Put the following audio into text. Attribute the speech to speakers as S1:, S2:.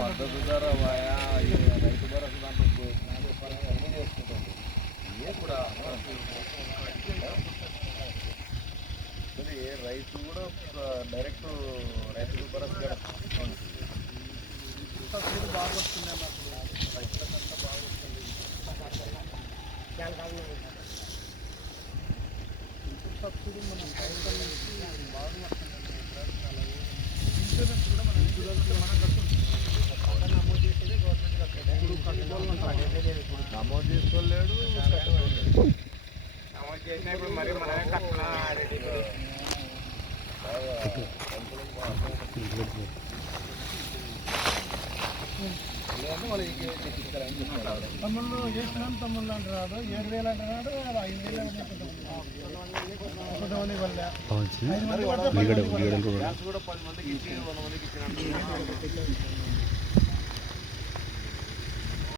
S1: మద్దతు ధర రైతు భరోసా దాంట్లో అన్నీ చేసుకుంటాం. ఏ కూడా ఏ రైతు కూడా డైరెక్ట్ రైతు భరోసా కూడా
S2: బాగా వస్తుంది అన్నప్పుడు రైతులకంతా బాగా సబ్సిడీ మనం ప్రభుత్వం నుంచి ఇన్సూరెన్స్ కూడా మనం ఇన్సూరెన్స్ మనం కట్టుకుంటాం నమోదు చేసేది గవర్నమెంట్ కట్టేది ఇప్పుడు కట్టుకోవాలి
S1: నమోదు చేసుకోలేడు
S2: నమోదు చేసినా ఇప్పుడు మరి మనమే కట్టినా
S1: లేదంటే
S2: తమ్ముళ్ళు చేసినాం తమ్ముళ్ళు అంటున్నాడు ఏడు వేలు అంటున్నాడు ఐదు వేలు అంటున్నాడు వల్ల.
S1: గ్యాస్ కూడా